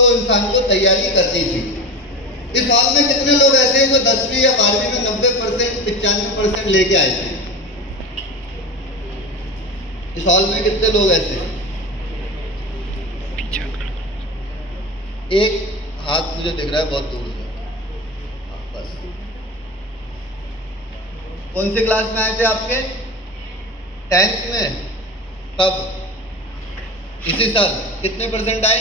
तो इंसान को तैयारी करनी चाहिए। इस हॉल में कितने लोग ऐसे हैं जो 10वीं या 12वीं में 90% 95% लेके आए थे? इस हॉल में कितने लोग ऐसे हैं? एक हाथ मुझे दिख रहा है बहुत दूर से, बस। कौन सी क्लास में आए थे आपके? 10th में? कब? इसी साल? कितने परसेंट आए?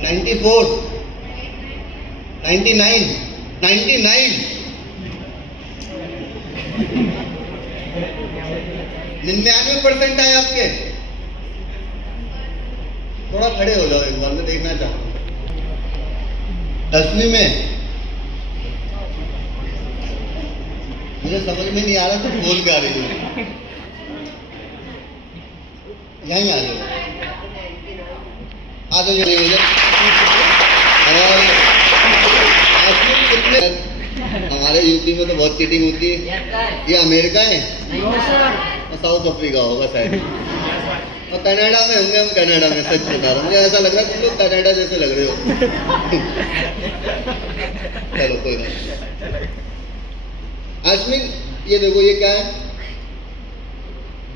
94, 99, 99, 99% आए आपके। थोड़ा खड़े हो जाओ एक बार, मैं देखना चाहता हूँ। 10वीं में मुझे समझ में नहीं आ रहा तो बोल क्या रही हूँ। यहीं आ जाओ, आ जाओ यहीं हो जाओ। हमारे यूपी में तो बहुत चीटिंग होती है। ये अमेरिका है और साउथ अफ्रीका होगा शायद, और कनाडा में होंगे हम। कनाडा में, सच बता रहा हूँ, मुझे ऐसा लग रहा है तुम लोग कनाडा जैसे लग रहे हो। चलो कोई नहीं। आश्विन ये देखो, ये क्या है?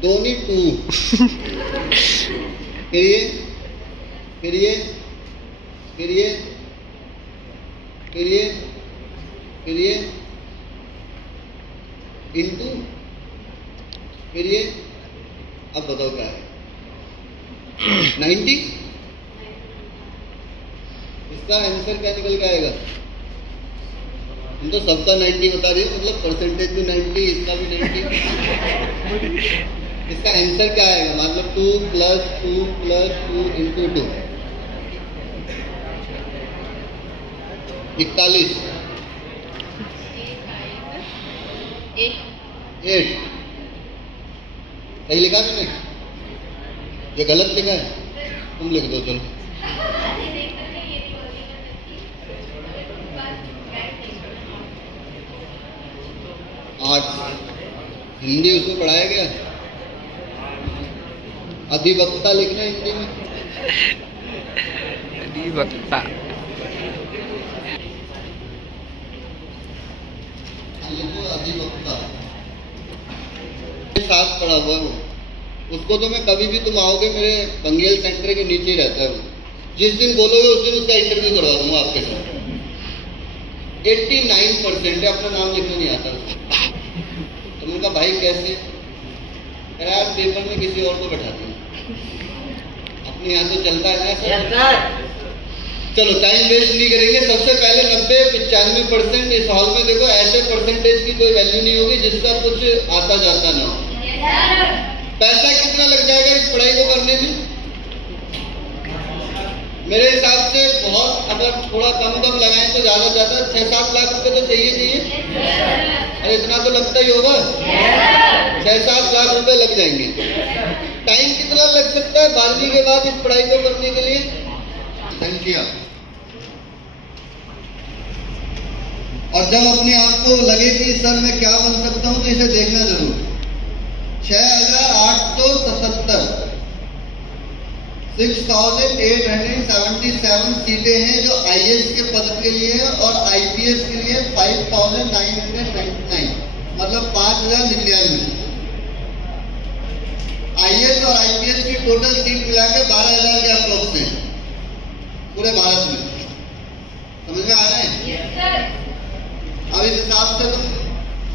धोनी 2, फिर ये, फिर ये, फिर ये, फिर ये, फिर ये, इंटू, फिर ये। अब बताओ क्या है? 90। इसका आंसर क्या निकल के आएगा? तुम तो सबका 90 बता रही हो, मतलब परसेंटेज भी 90, इसका भी 90। इसका आंसर क्या आएगा? मतलब 2 + 2 + 2 × 2, 41। 8। सही लिखा मैंने? ये गलत लिखा है? तुम लिख दो चलो। हिंदी उसमें पढ़ाया गया? अधिवक्ता लिखना है हिंदी में। अधिवक्ता। अधिवक्ता साथ पढ़ा हुआ है उसको तो मैं कभी भी, तुम आओगे मेरे बंगेल सेंटर के नीचे ही रहता है वो। जिस दिन बोलोगे उस दिन उसका इंटरव्यू करवा दूंगा आपके साथ। 89% है, अपना नाम लिखने नहीं आता उसको। तो उनका भाई कैसे? यार पेपर में किसी और को बैठा दिया, अपने यहाँ तो चलता है ना। चलो टाइम वेस्ट नहीं करेंगे। सबसे पहले 90-95% इस हॉल में देखो, ऐसे परसेंटेज की कोई वैल्यू नहीं होगी जिसका कुछ आता जाता ना हो। पैसा कितना लग जाएगा इस पढ़ाई को करने में? मेरे हिसाब से बहुत, अगर थोड़ा कम लगाएं तो ज्यादा 6-7 लाख रुपए तो चाहिए। अरे इतना तो लगता ही होगा। 6-7 लाख रुपए लग जाएंगे। टाइम कितना लग सकता है 12वीं के बाद इस पढ़ाई को करने के लिए? संख्या। और जब अपने आप को लगे कि सर मैं क्या बन सकता हूं, तो इसे देखना जरूर। 6877 6877 सीटें हैं जो IAS के पद के लिए है, और IPS के लिए 5999, मतलब 5099। IAS और IPS की टोटल सीट मिला के 12,000 के अप्रोक्स है पूरे भारत में। समझ में आ रहे हैं? अब इस हिसाब से तुम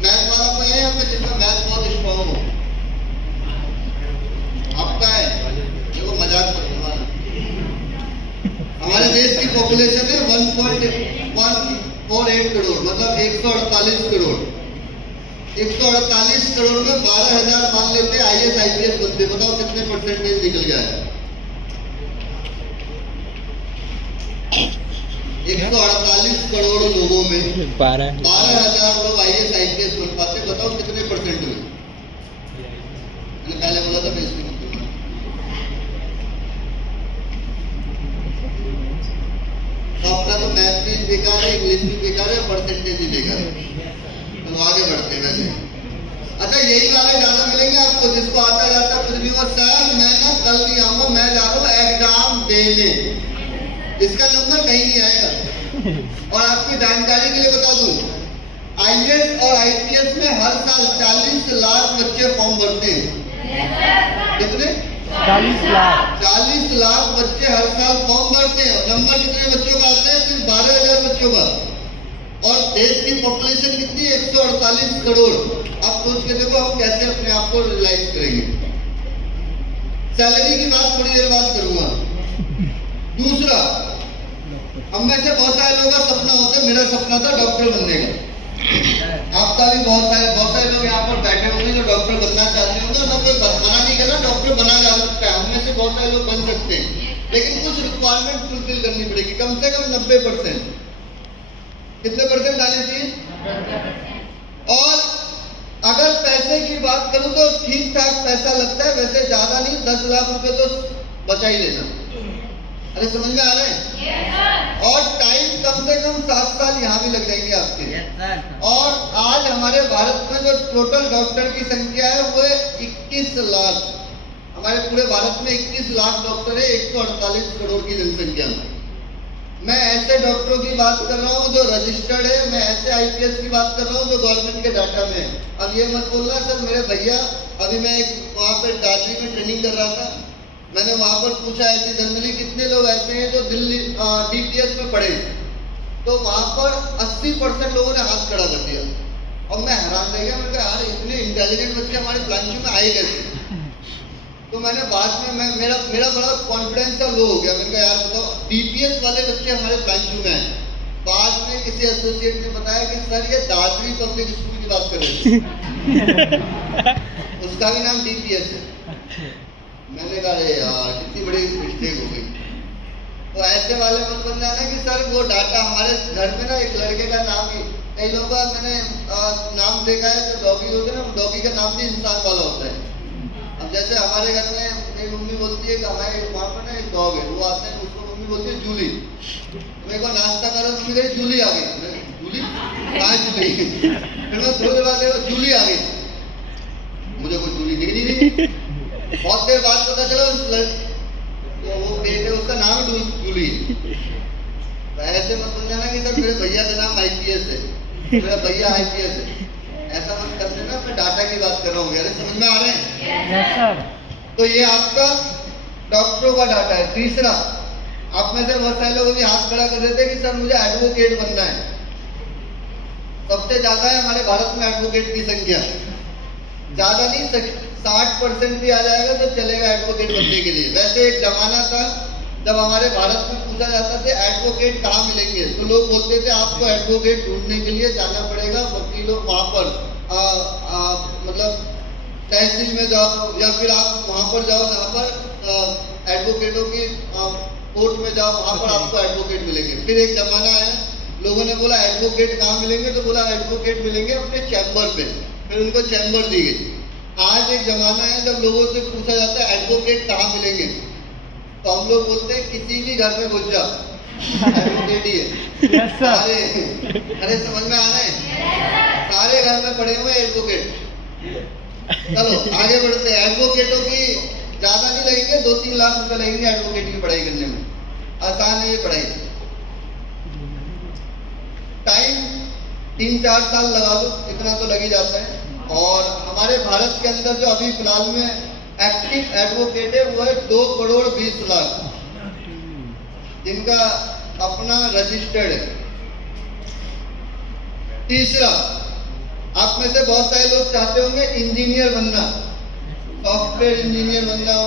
मैथ वाला कोई है यहाँ पे जिसका मैथ बहुत स्ट्रॉन्ग हो? आपका है? देखो मजाक कर रहा हूं। हमारे देश की पॉपुलेशन है 1.148 करोड़, मतलब 148 करोड़। 148 करोड़ में 12,000 मान लेते IAS IPS बनते। बताओ कितने परसेंटेज निकल गया है? 148 करोड़ लोगों में 12,000 लोग IAS IPS बन पाते। बताओ कितने परसेंट हुए? मैंने पहले बोला था बेइज्जती मत करना। तो अपना तो मैथ भी बेकार है, इंग्लिश भी बेकार है, परसेंटेज भी बेकार है। तो आगे बढ़ते हैं वैसे। अच्छा यही वाले ज्यादा मिलेंगे आपको, जिसको आता जाता कुछ भी हो। सर मैं ना कल नहीं इसका नंबर कहीं नहीं आएगा। और आपकी जानकारी के लिए बता दूं, IAS और IPS में हर साल 40 लाख बच्चे फॉर्म भरते हैं। कितने? 40 लाख। 40 लाख बच्चे हर साल फॉर्म भरते हैं। नंबर कितने बच्चों का आता है? सिर्फ 12,000 बच्चों का। और देश की पॉपुलेशन कितनी है? 148 करोड़। आप सोच के देखो हम कैसे अपने आप को रियलाइज करेंगे। सैलरी की बात थोड़ी देर बाद करूंगा। दूसरा, हम में से बहुत सारे लोगों का सपना होता है, मेरा सपना था डॉक्टर बनने का। आपका भी बहुत सारे लोग यहाँ पर बैठे होंगे जो डॉक्टर बनना चाहते होंगे। मैं कोई मना नहीं करना, डॉक्टर बना जा सकता है, हम में से बहुत सारे लोग बन सकते हैं, लेकिन कुछ रिक्वायरमेंट फुलफिल करनी पड़ेगी। कम से कम 90%। कितने % आने चाहिए? और अगर पैसे की बात करूं तो ठीक ठाक पैसा लगता है, वैसे ज्यादा नहीं, 10 लाख रुपए तो बचा ही लेना। अरे समझ में आ रहा है? और टाइम कम से कम 7 साल यहाँ भी लग जाएंगे आपके। और आज हमारे भारत में जो टोटल डॉक्टर की संख्या है वो है 21 लाख। हमारे पूरे भारत में 21 लाख डॉक्टर है 148 करोड़ की जनसंख्या में। मैं ऐसे डॉक्टरों की बात कर रहा हूँ जो रजिस्टर्ड है, मैं ऐसे IPS की बात कर रहा हूँ जो गवर्नमेंट के डाटा में है। अब ये मत बोलना सर मेरे भैया, अभी मैं एक वहाँ पे दादरी में ट्रेनिंग कर रहा था, मैंने वहाँ पर पूछा ऐसे जनरली कितने लोग ऐसे हैं जो दिल्ली DPS में पढ़े, तो वहाँ पर 80% लोगों ने हाथ खड़ा कर दिया। और मैं हैरान रह गया, मैंने कहा यार इतने इंटेलिजेंट बच्चे हमारे प्लांचू में आए कैसे? तो मैंने बाद में मेरा बड़ा कॉन्फिडेंस का लो हो गया। मैंने कहा यार बताओ, DPS वाले बच्चे हमारे प्लांचू में हैं। बाद में किसी एसोसिएट ने बताया कि सर ये दादरी पब्लिक स्कूल की बात कर रहे थे। उसका भी नाम DPS है। मैंने कहा यार कितनी बड़ी मिस्टेक हो गई। तो ऐसे वाले मत बन जाना कि सर वो डाटा हमारे घर में ना एक लड़के का नाम ही, कई लोगों का मैंने नाम देखा है जो डॉगी होते हैं ना, डॉगी का नाम भी इंसान वाला होता है। अब जैसे हमारे घर में मेरी मम्मी बोलती है कि हमारे वहाँ पर ना एक डॉग है, वो आते हैं, उसको मम्मी बोलती है जूली। तो एक बार नाश्ता करा, मम्मी कही जूली आ गई। जूली कहाँ है जूली? फिर मैं थोड़ी देर बाद जूली आ गई, मुझे कोई जूली दिख नहीं रही। बहुत देर बाद पता चला तो वो बेटे उसका नाम जूली। तो ऐसे मत बन जाना कि सर मेरे भैया का नाम IPS है, मेरा भैया IPS है, ऐसा मत कर देना। मैं डाटा की बात कर रहा हूँ, यार समझ में आ रहे हैं? Yes sir. तो ये आपका डॉक्टरों का डाटा है। तीसरा, आप में से बहुत सारे लोग अभी हाथ खड़ा कर देते कि सर मुझे एडवोकेट बनना है। सबसे ज्यादा है हमारे भारत में एडवोकेट की संख्या, ज्यादा नहीं 60% भी आ जाएगा तो चलेगा एडवोकेट बनने के लिए। वैसे एक जमाना था जब हमारे भारत में पूछा जाता था एडवोकेट कहाँ मिलेंगे, तो लोग बोलते थे आपको एडवोकेट ढूंढने के लिए जाना पड़ेगा, वकीलों वहाँ पर मतलब तहसील में जाओ, या फिर आप वहाँ पर जाओ जहाँ पर एडवोकेटों की कोर्ट में जाओ, वहाँ पर आपको एडवोकेट मिलेंगे। फिर एक जमाना आया, लोगों ने बोला एडवोकेट कहाँ मिलेंगे, तो बोला एडवोकेट मिलेंगे अपने चैम्बर पे, फिर उनको चैम्बर दी गई। आज एक जमाना है जब लोगों से पूछा जाता है एडवोकेट कहाँ मिलेंगे, तो हम लोग बोलते हैं किसी भी घर में घुस जा, एडवोकेट ही है। अरे समझ में आ रहे हैं? सारे घर में पड़े हुए एडवोकेट। चलो आगे बढ़ते हैं। एडवोकेटों की ज्यादा नहीं लगेंगे, 2-3 लाख रुपए लगेंगे एडवोकेट की पढ़ाई करने में। आसान है ये पढ़ाई। टाइम 3-4 साल लगा दो, इतना तो लग ही जाता है। और हमारे भारत के अंदर जो अभी फिलहाल में एक्टिव एडवोकेट है वो है 2,20,00,000 जिनका अपना रजिस्टर्ड है। तीसरा, आप में से बहुत सारे लोग चाहते होंगे इंजीनियर बनना, सॉफ्टवेयर इंजीनियर बन जाओ,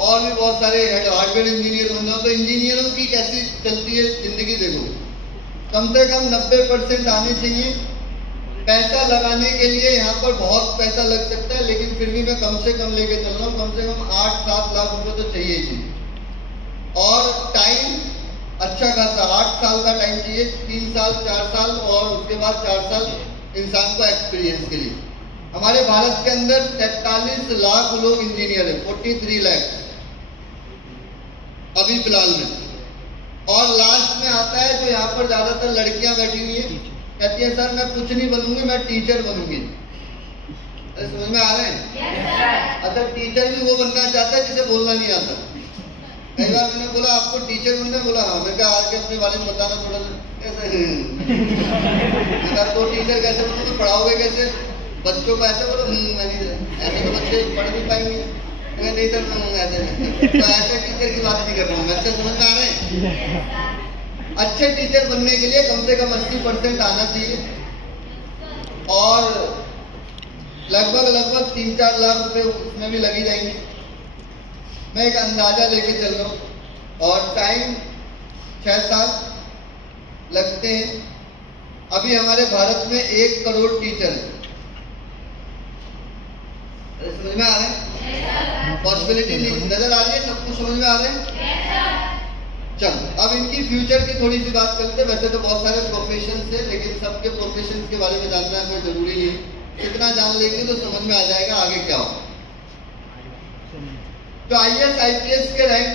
और भी बहुत सारे हार्डवेयर इंजीनियर बन जाओ। तो इंजीनियरों की कैसी चलती है जिंदगी देखो, कम से कम 90% आने चाहिए। पैसा लगाने के लिए यहाँ पर बहुत पैसा लग सकता है, लेकिन फिर भी मैं कम से कम लेके चल रहा हूँ, कम से कम 8-7 लाख रुपए तो चाहिए ही। और टाइम अच्छा खासा 8 साल का टाइम चाहिए, 3 साल 4 साल, और उसके बाद 4 साल इंसान को एक्सपीरियंस के लिए। हमारे भारत के अंदर 43 लाख लोग इंजीनियर है, 43 लाख अभी फिलहाल में। और लास्ट में आता है जो यहाँ पर ज्यादातर लड़कियां बैठी हुई है, कहती है सर मैं कुछ नहीं बनूंगी, मैं टीचर बनूंगी। समझ में आ रहे हैं? अच्छा, टीचर भी वो बनना चाहता है जिसे बोलना नहीं आता। कई बार मैंने बोला आपको टीचर बनना है, बोला हाँ। मैं कहा आके अपने बारे में बताना थोड़ा सा। कैसे मैं कहा तो टीचर कैसे बोलो, तो पढ़ाओगे कैसे बच्चों को? ऐसे बोलो मैं नहीं, ऐसे तो बच्चे पढ़ नहीं पाएंगे। मैं नहीं सर मैं ऐसे, तो ऐसे टीचर की बात नहीं कर रहा हूँ मैं। अच्छा समझ में आ रहे हैं? अच्छे टीचर बनने के लिए कम से कम 80% आना चाहिए, और लगभग 3-4 लाख रुपए उसमें भी लगी जाएंगे। मैं एक अंदाजा लेके चल रहा हूँ, और टाइम 6 साल लगते हैं। अभी हमारे भारत में 1 करोड़ टीचर हैं। समझ में आ रहे हैं? पॉसिबिलिटी नजर आ रही है? सब कुछ समझ में आ रहे हैं? चल अब इनकी फ्यूचर की थोड़ी सी बात करते हैं। वैसे तो बहुत सारे प्रोफेशन है, लेकिन सबके प्रोफेशन के बारे में जानना कोई जरूरी नहीं है। कितना जान लेंगे तो समझ में आ जाएगा आगे क्या हो। तो IAS IPS के रैंक